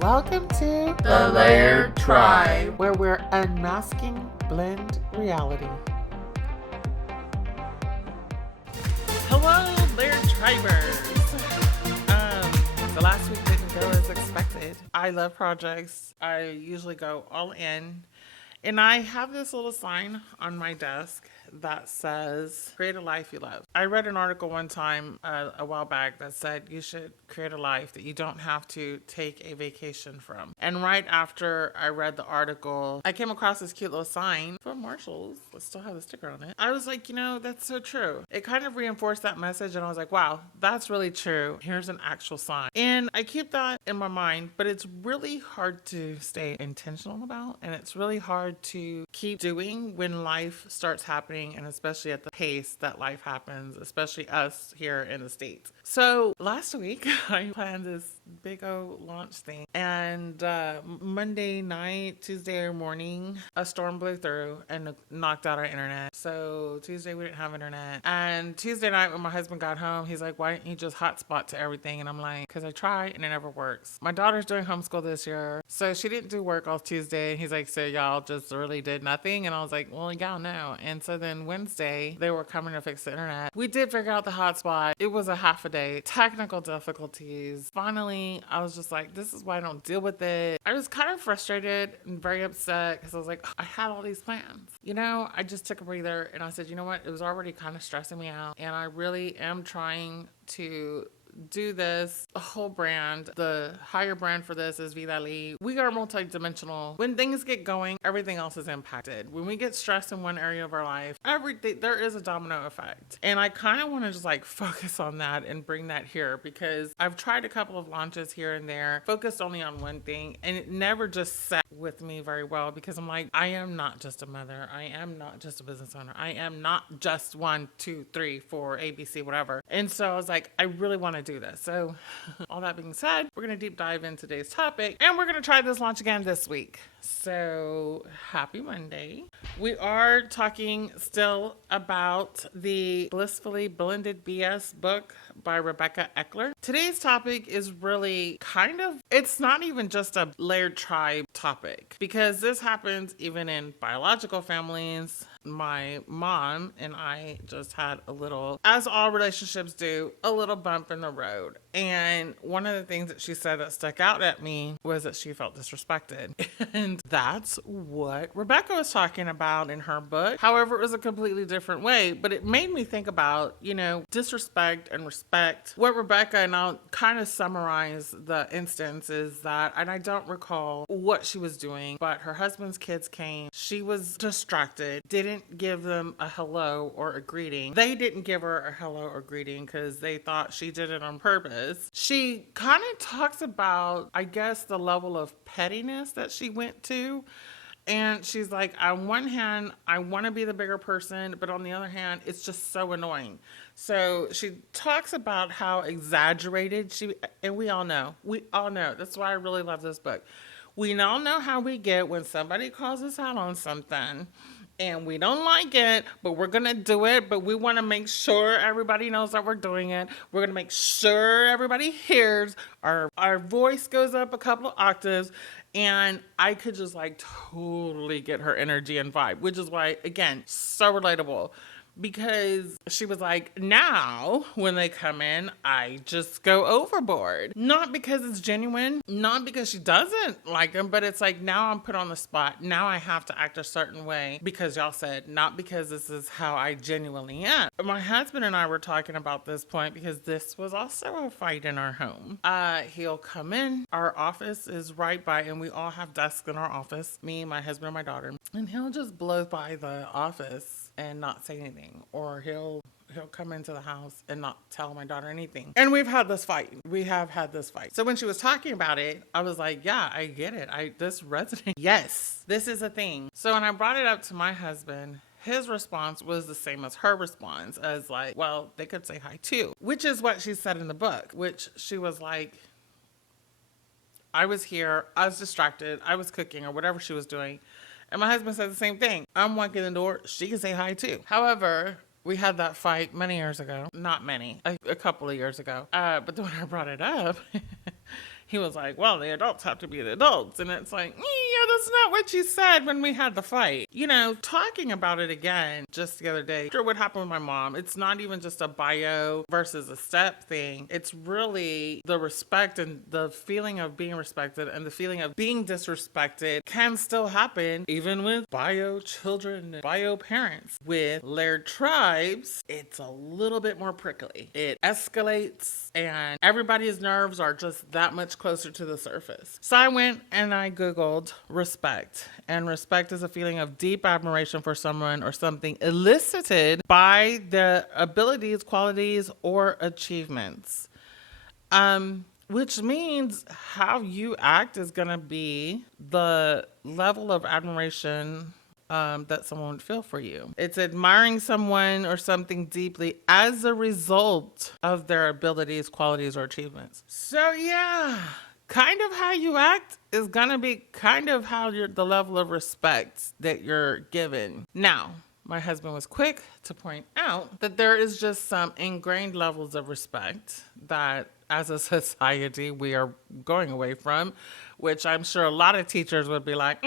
Welcome to The Layered Tribe, where we're unmasking blend reality. Hello, Layered Tribers. The last week didn't go as expected. I love projects. I usually go all in. And I have this little sign on my desk that says, create a life you love. I read an article one time a while back that said you should create a life that you don't have to take a vacation from. And right after I read the article, I came across this cute little sign from Marshall's. I still have the sticker on it. I was like, that's so true. It kind of reinforced that message and I was like, wow, that's really true. Here's an actual sign. And I keep that in my mind, but it's really hard to stay intentional about, and it's really hard to keep doing when life starts happening, and especially at the pace that life happens, especially us here in the States. So last week I planned this big old launch thing, and Monday night, Tuesday morning, a storm blew through and knocked out our internet. So Tuesday we didn't have internet, and Tuesday night when my husband got home, he's like, why didn't you just hotspot to everything? And I'm like, because I try and it never works. My daughter's doing homeschool this year, so she didn't do work all Tuesday, and he's like, so y'all just really did nothing? And I was like, well, y'all know. And so then Wednesday they were coming to fix the internet. We did figure out the hotspot. It was a half a day, technical difficulties. Finally I was just like, this is why I don't deal with it. I was kind of frustrated and very upset because I was like, I had all these plans. I just took a breather and I said, you know what? It was already kind of stressing me out, and I really am trying to do this a whole brand. The higher brand for this is Blissfully. We are multidimensional. When things get going, everything else is impacted. When we get stressed in one area of our life, everything, there is a domino effect. And I kind of want to just focus on that and bring that here, because I've tried a couple of launches here and there, focused only on one thing, and it never just sat with me very well, because I'm like, I am not just a mother. I am not just a business owner. I am not just 1, 2, 3, 4, ABC, whatever. And so I was like, I really want to do this. So all that being said, we're going to deep dive in today's topic, and we're going to try this launch again this week. So happy Monday. We are talking still about the Blissfully Blended BS book by Rebecca Eckler. Today's topic is really it's not even just a layered tribe topic, because this happens even in biological families. My mom and I just had a little, as all relationships do, a little bump in the road. And one of the things that she said that stuck out at me was that she felt disrespected. And that's what Rebecca was talking about in her book. However, it was a completely different way, but it made me think about, disrespect and respect. What Rebecca, and I'll kind of summarize the instance, is that, and I don't recall what she was doing, but her husband's kids came. She was distracted, didn't give them a hello or a greeting. They didn't give her a hello or greeting because they thought she did it on purpose. She kind of talks about, I guess, the level of pettiness that she went to. And she's like, on one hand, I want to be the bigger person, but on the other hand, it's just so annoying. So she talks about how exaggerated and we all know. That's why I really love this book. We all know how we get when somebody calls us out on something, and we don't like it, but we're going to do it. But we want to make sure everybody knows that we're doing it. We're going to make sure everybody hears. Our voice goes up a couple of octaves. And I could just totally get her energy and vibe, which is why, again, so relatable. Because she was like, now when they come in, I just go overboard. Not because it's genuine, not because she doesn't like them, but it's like, now I'm put on the spot. Now I have to act a certain way because y'all said, not because this is how I genuinely am. My husband and I were talking about this point because this was also a fight in our home. He'll come in, our office is right by, and we all have desks in our office, me, my husband, and my daughter, and he'll just blow by the office and not say anything, or he'll come into the house and not tell my daughter anything. And we have had this fight. So when she was talking about it, I was like, yeah, I get it. This resonates. Yes, this is a thing. So when I brought it up to my husband, his response was the same as her response, as well, they could say hi too, which is what she said in the book, which she was like, I was here, I was distracted, I was cooking or whatever she was doing. And my husband said the same thing. I'm walking in the door, she can say hi too. However, we had that fight many years ago. Not many, a couple of years ago. But when I brought it up, he was like, well, the adults have to be the adults. And it's like, yeah, that's not what you said when we had the fight. You know, talking about it again just the other day, after what happened with my mom, it's not even just a bio versus a step thing. It's really the respect and the feeling of being respected and the feeling of being disrespected can still happen even with bio children and bio parents. With layered tribes, it's a little bit more prickly. It escalates and everybody's nerves are just that much closer to the surface. So I went and I Googled respect. And respect is a feeling of deep admiration for someone or something elicited by the abilities, qualities, or achievements. Which means how you act is going to be the level of admiration that someone would feel for you. It's admiring someone or something deeply as a result of their abilities, qualities, or achievements. So yeah, kind of how you act is going to be kind of how the level of respect that you're given. Now, my husband was quick to point out that there is just some ingrained levels of respect that as a society we are going away from, which I'm sure a lot of teachers would be like,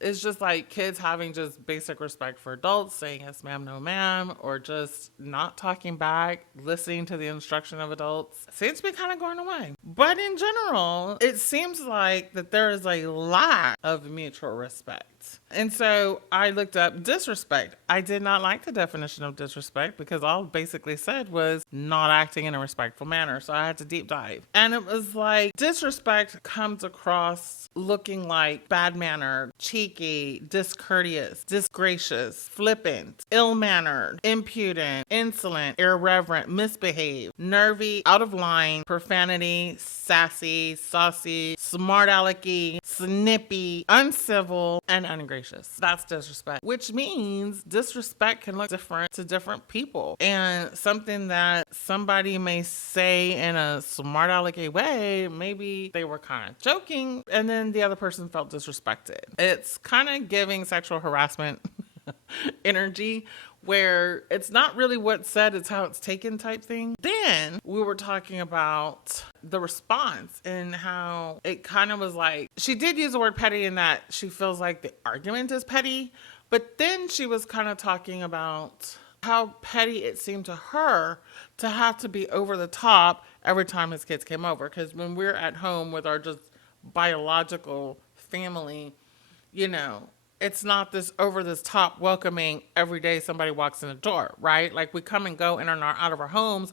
It's just like kids having just basic respect for adults, saying yes ma'am, no ma'am, or just not talking back, listening to the instruction of adults. Seems to be kind of going away. But in general, it seems like that there is a lack of mutual respect. And so I looked up disrespect. I did not like the definition of disrespect because all it basically said was not acting in a respectful manner. So I had to deep dive. And it was like disrespect comes across looking like bad-mannered, cheeky, discourteous, disgracious, flippant, ill-mannered, impudent, insolent, irreverent, misbehaved, nervy, out of line, profanity, sassy, saucy, smart-alecky, snippy, uncivil, and ungracious. That's disrespect, which means disrespect can look different to different people. And something that somebody may say in a smart alecky way, maybe they were kind of joking and then the other person felt disrespected. It's kind of giving sexual harassment energy where it's not really what's said, it's how it's taken type thing. Then we were talking about the response and how it kind of was like, she did use the word petty in that she feels like the argument is petty, but then she was kind of talking about how petty it seemed to her to have to be over the top every time his kids came over. Because when we're at home with our just biological family, you know, it's not this over this top welcoming every day somebody walks in the door, right? Like we come and go in and out of our homes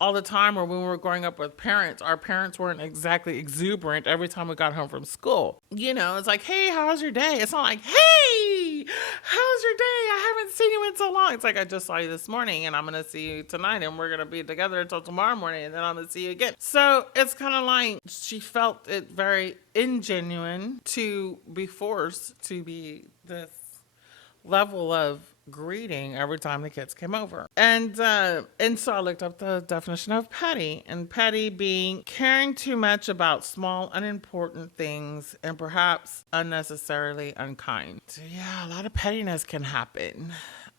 all the time, or when we were growing up with parents, our parents weren't exactly exuberant every time we got home from school. You know, it's like, hey, how's your day? It's not like, hey, how's your day? I haven't seen you in so long. It's like, I just saw you this morning and I'm going to see you tonight and we're going to be together until tomorrow morning and then I'm going to see you again. So it's kind of like she felt it very ingenuine to be forced to be this level of greeting every time the kids came over. And so I looked up the definition of petty, and petty being caring too much about small, unimportant things and perhaps unnecessarily unkind. So yeah, a lot of pettiness can happen.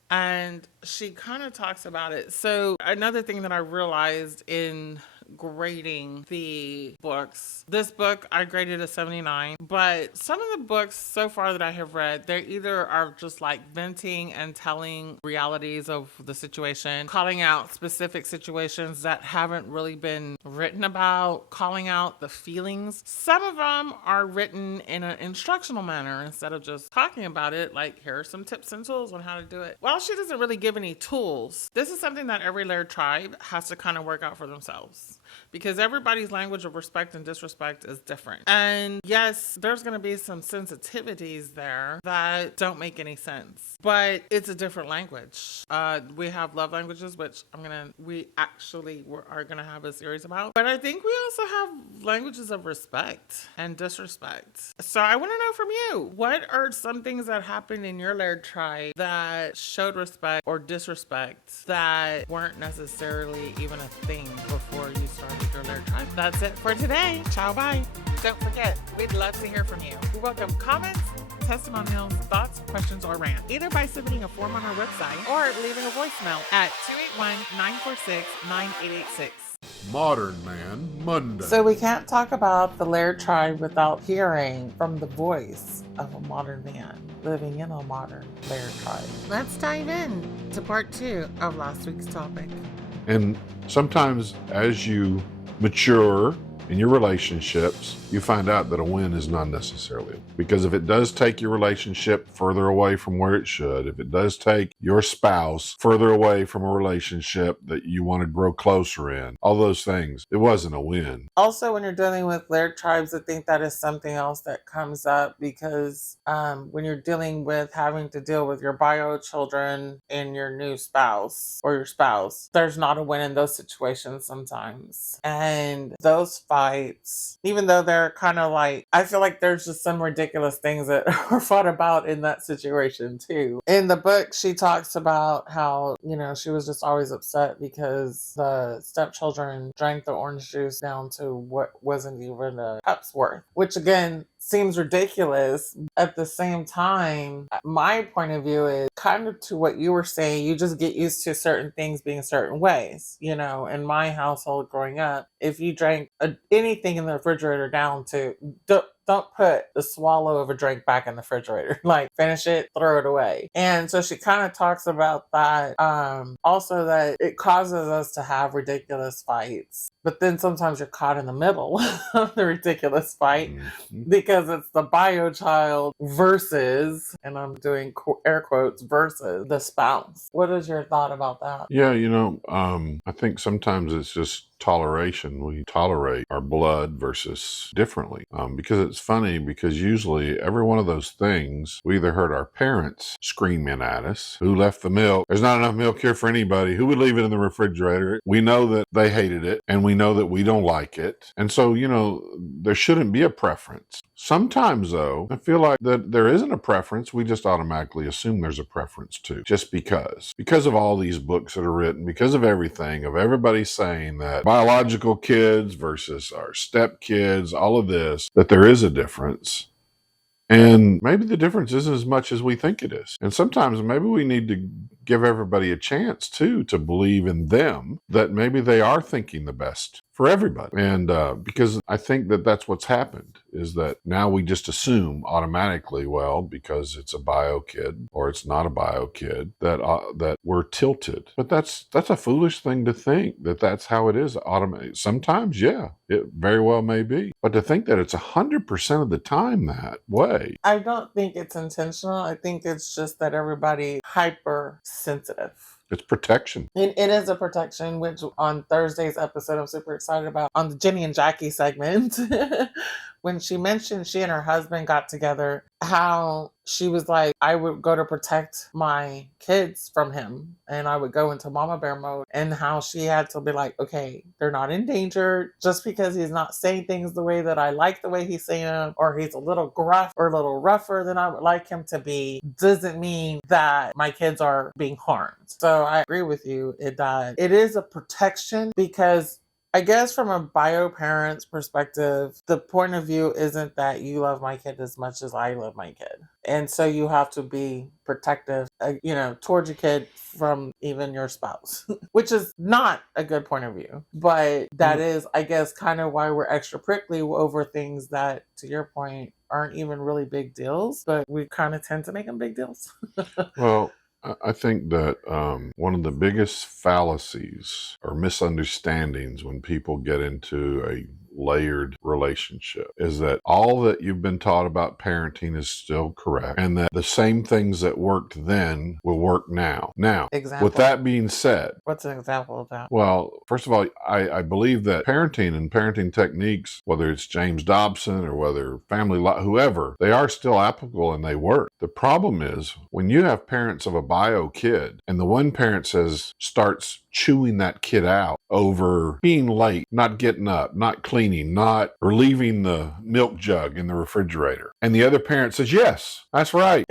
And she kind of talks about it. So another thing that I realized in grading the books, this book I graded a 79, but some of the books so far that I have read, they either are just like venting and telling realities of the situation, calling out specific situations that haven't really been written about, calling out the feelings. Some of them are written in an instructional manner instead of just talking about it, like here are some tips and tools on how to do it. While she doesn't really give any tools, this is something that every layered tribe has to kind of work out for themselves, because everybody's language of respect and disrespect is different. And yes, there's going to be some sensitivities there that don't make any sense, but it's a different language. We have love languages, which we actually are going to have a series about, but I think we also have languages of respect and disrespect. So I want to know from you, what are some things that happened in your layered tribe that showed respect or disrespect that weren't necessarily even a thing before you started your layered tribe? That's it for today. Ciao, bye. Don't forget, we'd love to hear from you. We welcome comments, testimonials, thoughts, questions, or rants, either by submitting a form on our website or leaving a voicemail at 281-946-9886. Modern Man Monday. So we can't talk about the Laird tribe without hearing from the voice of a modern man living in a modern Laird tribe. Let's dive in to part 2 of last week's topic. And sometimes as you mature in your relationships, you find out that a win is not necessarily. Because if it does take your relationship further away from where it should, if it does take your spouse further away from a relationship that you want to grow closer in, all those things, it wasn't a win. Also, when you're dealing with Laird tribes, I think that is something else that comes up because when you're dealing with having to deal with your bio children and your new spouse or your spouse, there's not a win in those situations sometimes. And those fights, even though they're kind of like, I feel like there's just some ridiculous things that are fought about in that situation too. In the book, she talks about how, she was just always upset because the stepchildren drank the orange juice down to what wasn't even a cup's worth, which again seems ridiculous. At the same time, my point of view is kind of to what you were saying. You just get used to certain things being certain ways. In my household growing up, if you drank anything in the refrigerator down to don't put the swallow of a drink back in the refrigerator. Like, finish it, throw it away. And so she kind of talks about that. Also, that it causes us to have ridiculous fights. But then sometimes you're caught in the middle of the ridiculous fight because it's the bio child versus, and I'm doing air quotes, versus the spouse. What is your thought about that? Yeah, I think sometimes it's just toleration. We tolerate our blood versus differently. Because it's funny, because usually every one of those things, we either heard our parents screaming at us, who left the milk, there's not enough milk here for anybody, who would leave it in the refrigerator. We know that they hated it, and we know that we don't like it. And so, there shouldn't be a preference. Sometimes, though, I feel like that there isn't a preference. We just automatically assume there's a preference too, just because. Because of all these books that are written, because of everything, of everybody saying that biological kids versus our step kids, all of this, that there is a difference. And maybe the difference isn't as much as we think it is. And sometimes maybe we need to give everybody a chance, too, to believe in them, that maybe they are thinking the best for everybody. And because I think that that's what's happened, is that now we just assume automatically, well, because it's a bio kid or it's not a bio kid, that we're tilted. But that's a foolish thing to think, that that's how it is. Sometimes, yeah, it very well may be. But to think that it's 100% of the time that way. I don't think it's intentional. I think it's just that everybody hypersensitive. It's protection. It is a protection, which on Thursday's episode, I'm super excited about, on the Jenny and Jackie segment, when she mentioned she and her husband got together, how she was like, I would go to protect my kids from him, and I would go into mama bear mode, and how she had to be like, okay, they're not in danger. Just because he's not saying things the way that I like the way he's saying them, or he's a little gruff or a little rougher than I would like him to be, doesn't mean that my kids are being harmed. So I agree with you that it is a protection, because I guess from a bio parent's perspective, the point of view isn't that you love my kid as much as I love my kid. And so you have to be protective, towards your kid from even your spouse, which is not a good point of view. But that is, I guess, kind of why we're extra prickly over things that, to your point, aren't even really big deals, but we kind of tend to make them big deals. Well, I think that one of the biggest fallacies or misunderstandings when people get into a layered relationship is that all that you've been taught about parenting is still correct, and that the same things that worked then will work now. Now, Example. With that being said, What's an example of that? Well, first of all, I believe that parenting and parenting techniques, whether it's James Dobson or whether family law, whoever, they are still applicable and they work. The problem is when you have parents of a bio kid and the one parent starts chewing that kid out over being late, not getting up, not cleaning, or leaving the milk jug in the refrigerator. And the other parent says, yes, that's right.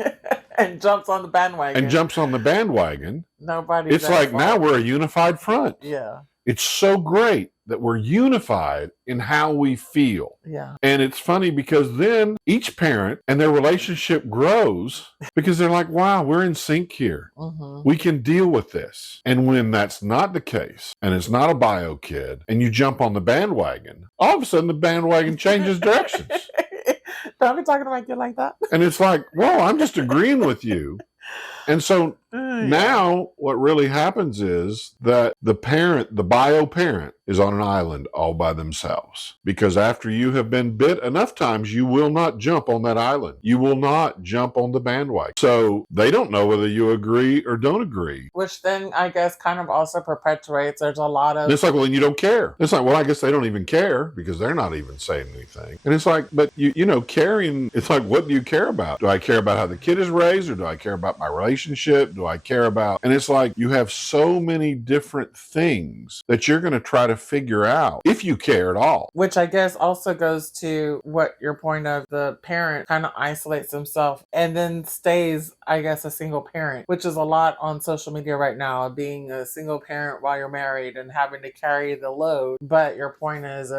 And jumps on the bandwagon. Nobody's It's like now we're a unified front. Yeah. It's so great that we're unified in how we feel. Yeah. And it's funny because then each parent and their relationship grows because they're like, wow, we're in sync here. Mm-hmm. We can deal with this. And when that's not the case, and it's not a bio kid, and you jump on the bandwagon, all of a sudden the bandwagon changes directions. Don't be talking about you like that. And it's like, well, I'm just agreeing with you. And so now what really happens is that the parent, the bio parent, is on an island all by themselves. Because after you have been bit enough times, you will not jump on that island. You will not jump on the bandwagon. So they don't know whether you agree or don't agree. Which then I guess kind of also perpetuates, there's a lot of... And it's like, well, then you don't care. It's like, well, I guess they don't even care because they're not even saying anything. And it's like, but you know, caring, it's like, what do you care about? Do I care about how the kid is raised, or do I care about my relationship? Do I care about... And it's like, you have so many different things that you're going to try to figure out if you care at all. Which I guess also goes to what your point of the parent kind of isolates himself and then stays, I guess, a single parent, which is a lot on social media right now, being a single parent while you're married and having to carry the load. But your point is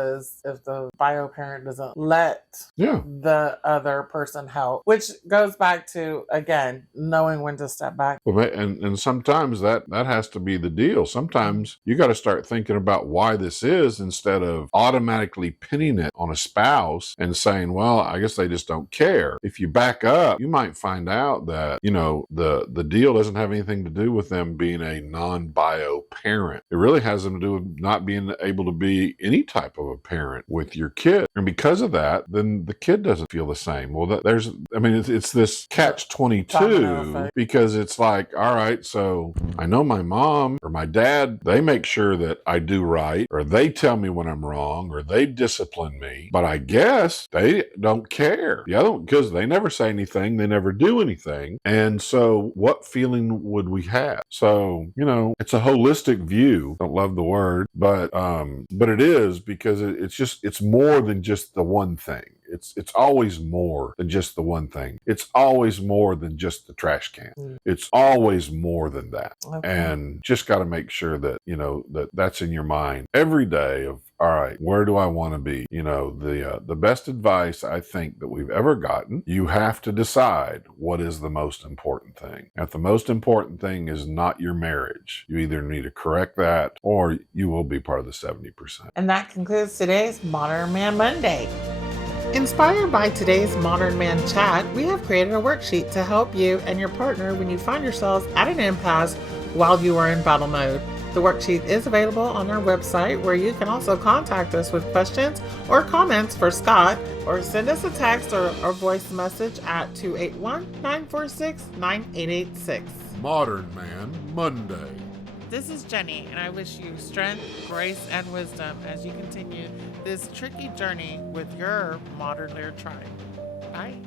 if the bio parent doesn't let the other person help, which goes back to, again, knowing when to step back. Well, and sometimes that has to be the deal. Sometimes you got to start thinking about why this is, instead of automatically pinning it on a spouse and saying, well, I guess they just don't care. If you back up, you might find out that, you know, the deal doesn't have anything to do with them being a non-bio parent. It really has them to do with not being able to be any type of a parent with your kid. And because of that, then the kid doesn't feel the same. Well, it's this catch-22, because it's like, all right, so I know my mom or my dad, they make sure that I do right, or they tell me when I'm wrong, or they discipline me, but I guess they don't care. The other, because they never say anything, they never do anything. And so what feeling would we have? So, you know, it's a holistic view. Don't love the word, but it is, because it's more than just the one thing. It's always more than just the one thing. It's always more than just the trash can. It's always more than that. Okay. And just got to make sure that, you know, that's in your mind every day of, all right, where do I want to be? You know, the best advice I think that we've ever gotten, you have to decide what is the most important thing. If the most important thing is not your marriage, you either need to correct that or you will be part of the 70%. And that concludes today's Modern Man Monday. Inspired by today's Modern Man chat, we have created a worksheet to help you and your partner when you find yourselves at an impasse while you are in battle mode. The worksheet is available on our website, where you can also contact us with questions or comments for Scott, or send us a text or voice message at 281-946-9886. Modern Man Monday. This is Jenny, and I wish you strength, grace, and wisdom as you continue this tricky journey with your Modern Laird tribe. Bye.